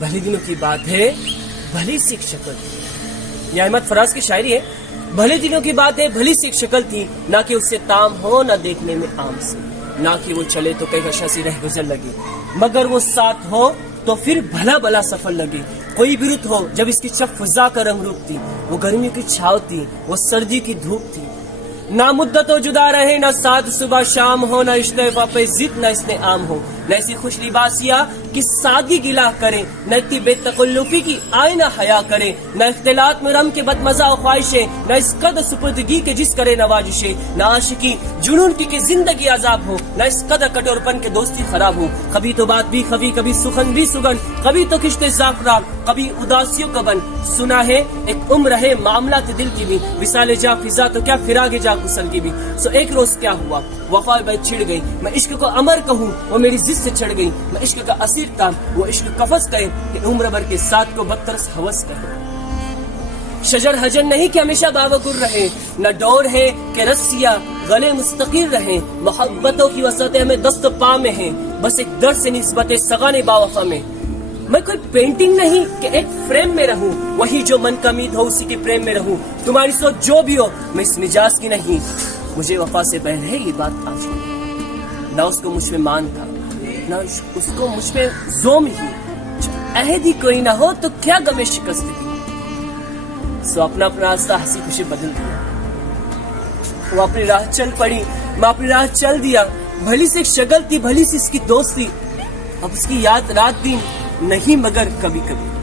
भले दिनों की बात है, भली सी एक शक्ल थी। यह अहमद फराज की शायरी है। भले दिनों की बात है, भली सी एक शक्ल थी, ना कि उससे ताम हो, ना देखने में आम से, ना कि वो चले तो कई हशा सी रह गुजर लगे, मगर वो साथ हो तो फिर भला भला सफर लगे। कोई भी रुत हो जब इसकी चप फजा का रंग रूप थी, वो गर्मियों की छाव थी, वो सर्दी की धूप थी। ना मुद्दतों जुदा रहे, ना साथ सुबह शाम हो, ना इश्तेफा पे जिद, ना इसने आम हो, न ऐसी खुश लिबासिया कि सादी गिला करे, न इतनी बेतकल्लुफी की आए न हया करे, न इख्तिलात में रम के बदमजा ख्वाहिशें, न इस कद सुपुर्दगी के जिस करे नवाजिशे, न आशिकी जुनून की जिंदगी अजाब हो, न इस कद कठोरपन के दोस्ती खराब हो। कभी तो बात भी खबी, कभी सुखन भी सुगन, कभी तो किश्ते जाफरान, कभी उदासियों का बन। सुना है एक उम्र है मामला थे दिल की भी, विसाले जा फिजा तो क्या फिरागे जा गुसल की भी। सो एक रोज क्या हुआ, वफा में छिड़ गई, मैं इश्क को अमर कहूँ वो मेरी जिद से चढ़ गई, मैं इश्क का असीर था वो इश्क कफस कहे, कि उम्र भर के साथ को बदतरस हवस कहे। शजर हजर नहीं कि हमेशा बावकुर रहे, न डोर है कि रस्सियां गले मुस्तकिल रहे, मोहब्बतों की वसअतें हमें दस्त पा में है, बस एक दर्द से निस्बत सगाने बावफा में। मैं कोई पेंटिंग नहीं कि एक फ्रेम में रहूं, वही जो मन का उम्मीद हो उसी के प्रेम में रहूं। तुम्हारी सोच जो भी हो मैं इस मिजाज की नहीं, मुझे वफा से बहर है ये बात आज की। ना उसको मुझ में मान था, ना उसको मुझ में जोम ही, अहद ही कोई ना हो तो क्या गमे शिकस्त की। सो अपना अपना रास्ता हंसी खुशी बदल दिया, वो अपनी राह चल पड़ी, मैं अपनी राह चल दिया। भली सी एक शक्ल थी, भली सी इसकी दोस्ती, अब उसकी याद रात दिन नहीं मगर कभी कभी।